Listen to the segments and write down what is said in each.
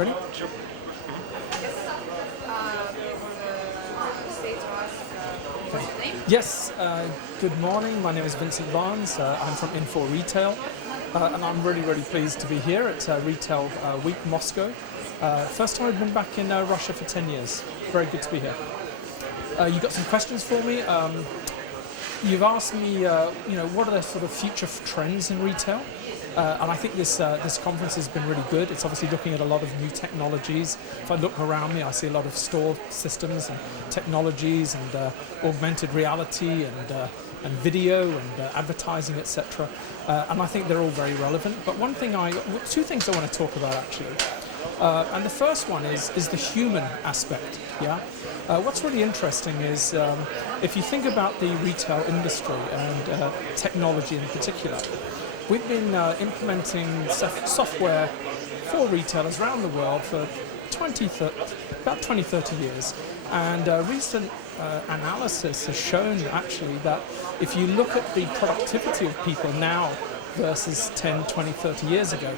Ready? Sure. Say to us what's your name? Yes, good morning. My name is Vincent Barnes. I'm from Infor Retail, and I'm really, really pleased to be here at Retail Week Moscow. First time I've been back in Russia for 10 years. Very good to be here. You got some questions for me? You've asked me, what are the sort of future trends in retail? And I think this conference has been really good. It's obviously looking at a lot of new technologies. If I look around me, I see a lot of store systems and technologies and augmented reality and video and advertising, etc. And I think they're all very relevant. But two things I want to talk about actually. And the first one is the human aspect. Yeah. What's really interesting is if you think about the retail industry and technology in particular. We've been implementing software for retailers around the world for about 20, 30 years. And recent analysis has shown actually that if you look at the productivity of people now versus 10, 20, 30 years ago,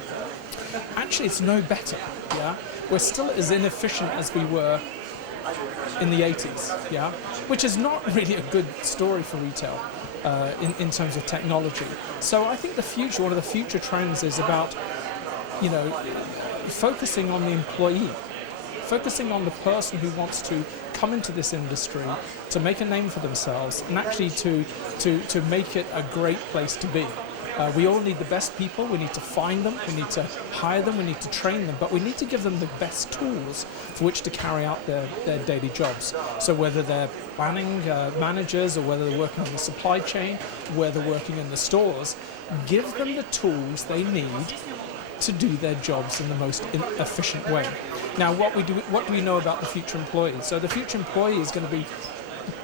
actually it's no better. Yeah, we're still as inefficient as we were in the 80s, yeah, which is not really a good story for retail in terms of technology. So I think one of the future trends is about, focusing on the employee, focusing on the person who wants to come into this industry to make a name for themselves and actually to make it a great place to be. We all need the best people. We need to find them. We need to hire them. We need to train them. But we need to give them the best tools for which to carry out their daily jobs. So whether they're planning managers or whether they're working on the supply chain, whether they're working in the stores, give them the tools they need to do their jobs in the most efficient way. Now, what do we know about the future employee? So the future employee is going to be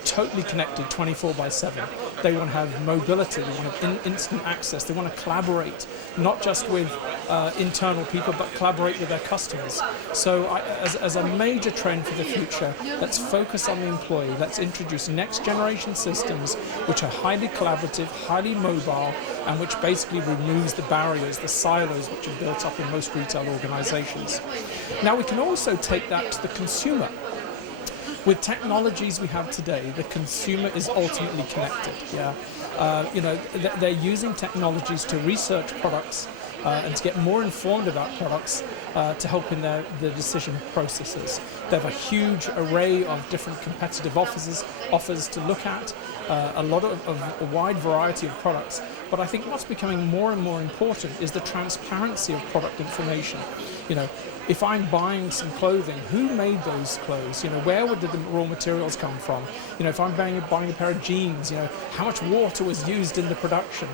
totally connected 24/7. They want to have mobility, they want to have instant access, they want to collaborate, not just with internal people, but collaborate with their customers. So as a major trend for the future, let's focus on the employee, let's introduce next generation systems which are highly collaborative, highly mobile, and which basically removes the barriers, the silos which are built up in most retail organizations. Now we can also take that to the consumer. With technologies we have today, the consumer is ultimately connected. Yeah, they're using technologies to research products and to get more informed about products to help in their decision processes. They have a huge array of different competitive offers to look at, a wide variety of products. But I think what's becoming more and more important is the transparency of product information. If I'm buying some clothing, who made those clothes? Where did the raw materials come from? If I'm buying a pair of jeans, how much water was used in the production?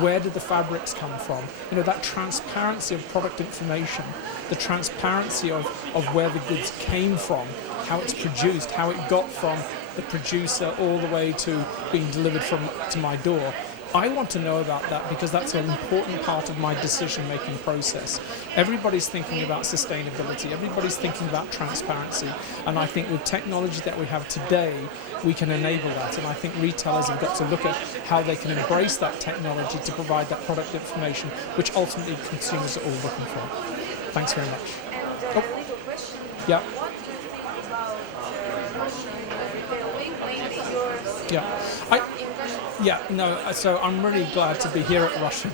Where did the fabrics come from? That transparency of product information, the transparency of where the goods came from, how it's produced, how it got from the producer all the way to being delivered to my door. I want to know about that because that's an important part of my decision-making process. Everybody's thinking about sustainability, everybody's thinking about transparency, and I think with technology that we have today, we can enable that, and I think retailers have got to look at how they can embrace that technology to provide that product information, which ultimately consumers are all looking for. Thanks very much. And a little question. Yeah. What do you think about Russian Retail Week, mainly yours? Yeah. In Russia? Yeah, no, so I'm really glad to be here at Russian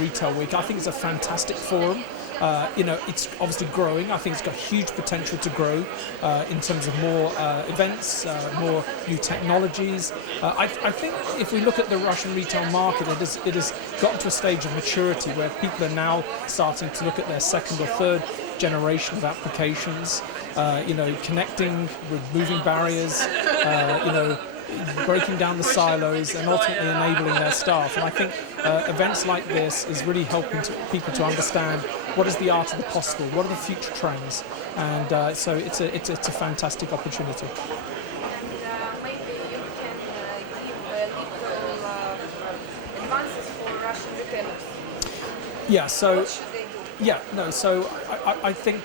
Retail Week. I think it's a fantastic forum. It's obviously growing. I think it's got huge potential to grow in terms of more events, more new technologies. I think if we look at the Russian retail market, it has gotten to a stage of maturity where people are now starting to look at their second or third generation of applications, connecting, removing barriers, breaking down the silos and ultimately enabling their staff. And I think events like this is really helping people to understand what is the art of the possible, what are the future trends, and so it's a fantastic opportunity. And maybe you can give little advances for Russian retailers. Yeah, so What should they do? so I think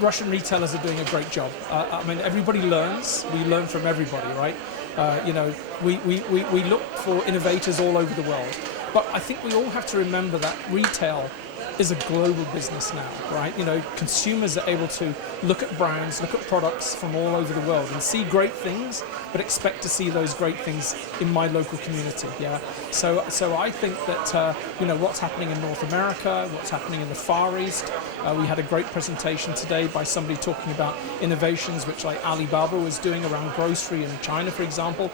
Russian retailers are doing a great job. Everybody learns. We learn from everybody, right? We look for innovators all over the world. But I think we all have to remember that retail is a global business now, right? You know, consumers are able to look at brands, look at products from all over the world and see great things, but expect to see those great things in my local community, yeah? So I think that, you know, what's happening in North America, what's happening in the Far East, we had a great presentation today by somebody talking about innovations which like Alibaba was doing around grocery in China, for example.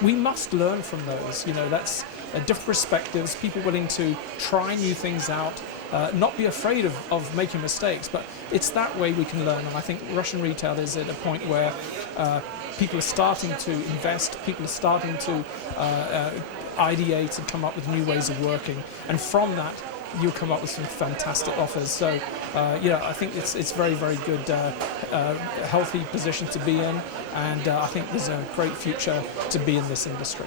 We must learn from those, you know, that's different perspectives, people willing to try new things out, not be afraid of making mistakes, but it's that way we can learn. And I think Russian retail is at a point where people are starting to invest, people are starting to ideate and come up with new ways of working, and from that you'll come up with some fantastic offers. So yeah, I think it's very, very good, healthy position to be in, and I think there's a great future to be in this industry.